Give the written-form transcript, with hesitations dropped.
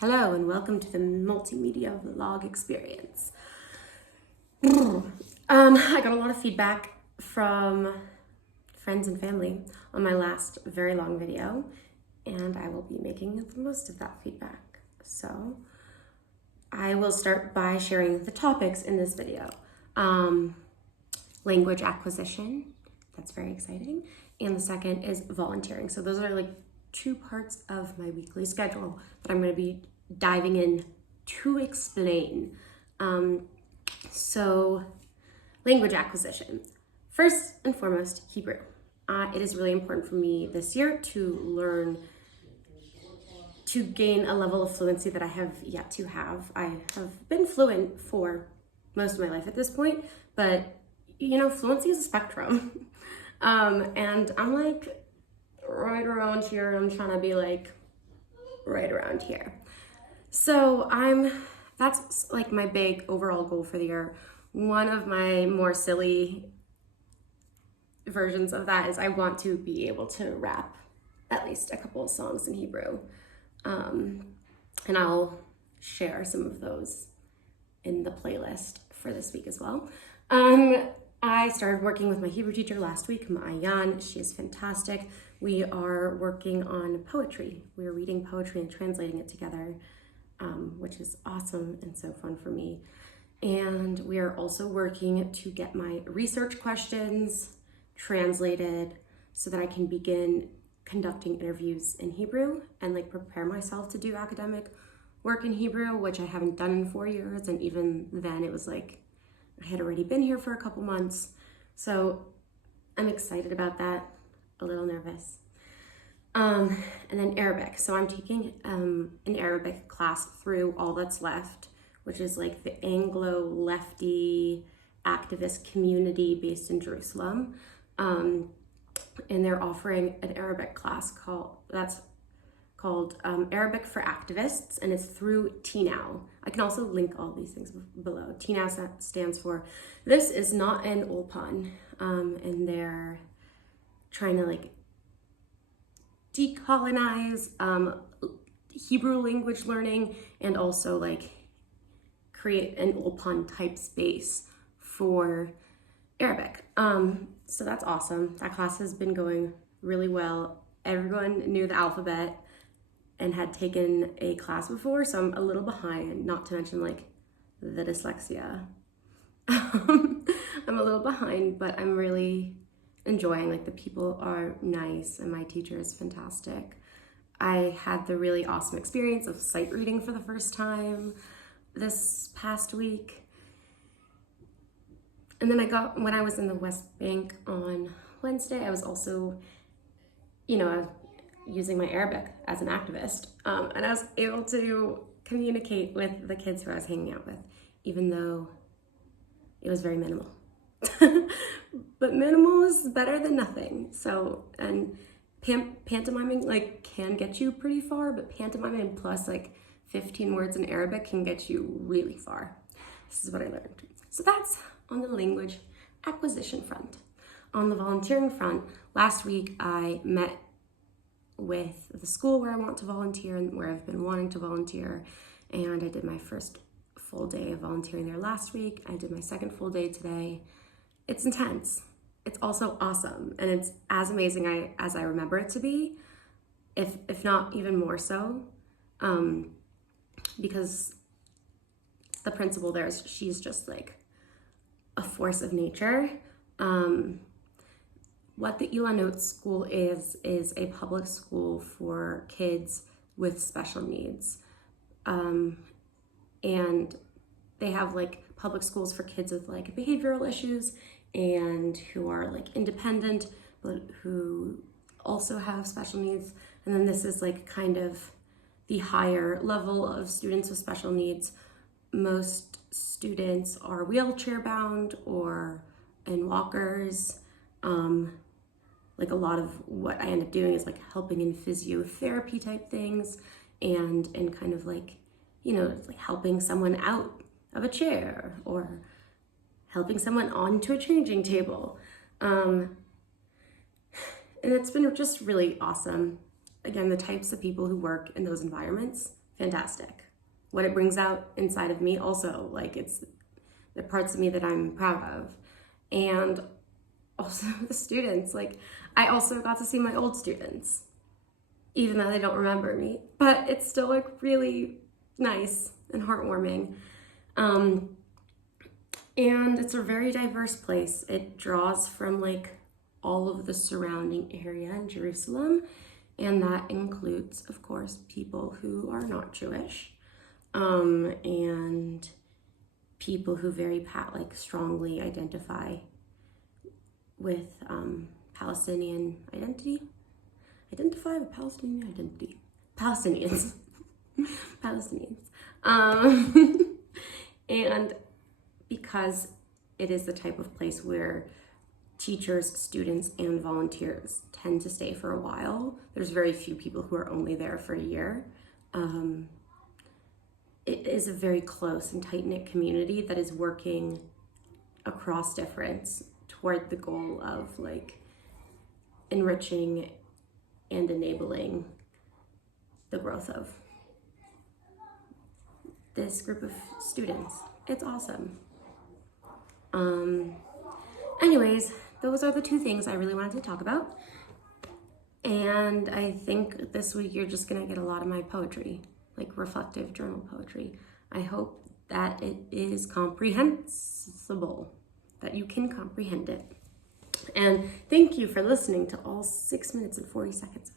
Hello and welcome to the multimedia vlog experience. I got a lot of feedback from friends and family on my last very long video, and I will be making the most of that feedback. So I will start by sharing the topics in this video. Language acquisition, that's very exciting. And the second is volunteering. So those are like two parts of my weekly schedule that I'm going to be diving in to explain. So language acquisition. First and foremost, Hebrew. It is really important for me this year to learn, to gain a level of fluency that I have yet to have. I have been fluent for most of my life at this point, but you know, fluency is a spectrum. And I'm like right around here. I'm trying to be like right around here. So that's like my big overall goal for the year. One of my more silly versions of that is I want to be able to rap at least a couple of songs in Hebrew. And I'll share some of those in the playlist for this week as well. I started working with my Hebrew teacher last week, Ma'ayan. She is fantastic. We are working on poetry. We are reading poetry and translating it together, which is awesome and so fun for me. And we are also working to get my research questions translated so that I can begin conducting interviews in Hebrew and like prepare myself to do academic work in Hebrew, which I haven't done in 4 years. And even then it was like, I had already been here for a couple months. So I'm excited about that, a little nervous. And then Arabic. So I'm taking an Arabic class through All That's Left, which is like the Anglo lefty activist community based in Jerusalem. And they're offering an Arabic class called Arabic for Activists, and it's through TNOW. I can also link all these things below. TNOW stands for This Is Not an Ulpan, and they're trying to like decolonize Hebrew language learning and also like create an Ulpan type space for Arabic. So that's awesome. That class has been going really well. Everyone knew the alphabet and had taken a class before, so I'm a little behind, not to mention like the dyslexia. I'm a little behind, but I'm really enjoying, like the people are nice and my teacher is fantastic. I had the really awesome experience of sight reading for the first time this past week. And then when I was in the West Bank on Wednesday, I was also, using my Arabic as an activist. And I was able to communicate with the kids who I was hanging out with, even though it was very minimal. But minimal is better than nothing. So, and pantomiming like can get you pretty far, but pantomiming plus like 15 words in Arabic can get you really far. This is what I learned. So that's on the language acquisition front. On the volunteering front, last week I met with the school where I want to volunteer and where I've been wanting to volunteer, and I did my first full day of volunteering there last week. I did my second full day today. It's intense. It's also awesome, and it's as amazing as I remember it to be, if not even more so, because the principal there, she's just like a force of nature. What the Ilanot School is a public school for kids with special needs. And they have like public schools for kids with like behavioral issues and who are like independent, but who also have special needs. And then this is like kind of the higher level of students with special needs. Most students are wheelchair bound or in walkers. Like a lot of what I end up doing is like helping in physiotherapy type things and kind of like, like helping someone out of a chair or helping someone onto a changing table. And it's been just really awesome. Again, the types of people who work in those environments, fantastic. What it brings out inside of me also, like it's the parts of me that I'm proud of. And also the students, like I also got to see my old students, even though they don't remember me, but it's still like really nice and heartwarming. And it's a very diverse place. It draws from like all of the surrounding area in Jerusalem, and that includes, of course, people who are not Jewish, and people who very strongly identify with Palestinian identity. Identify with Palestinian identity. Palestinians. Palestinians. And because it is the type of place where teachers, students, and volunteers tend to stay for a while, there's very few people who are only there for a year. It is a very close and tight-knit community that is working across difference toward the goal of like enriching and enabling the growth of this group of students. It's awesome. Anyways, those are the two things I really wanted to talk about. And I think this week you're just gonna get a lot of my poetry, like reflective journal poetry. I hope that it is comprehensible, that you can comprehend it. And thank you for listening to all 6 minutes and 40 seconds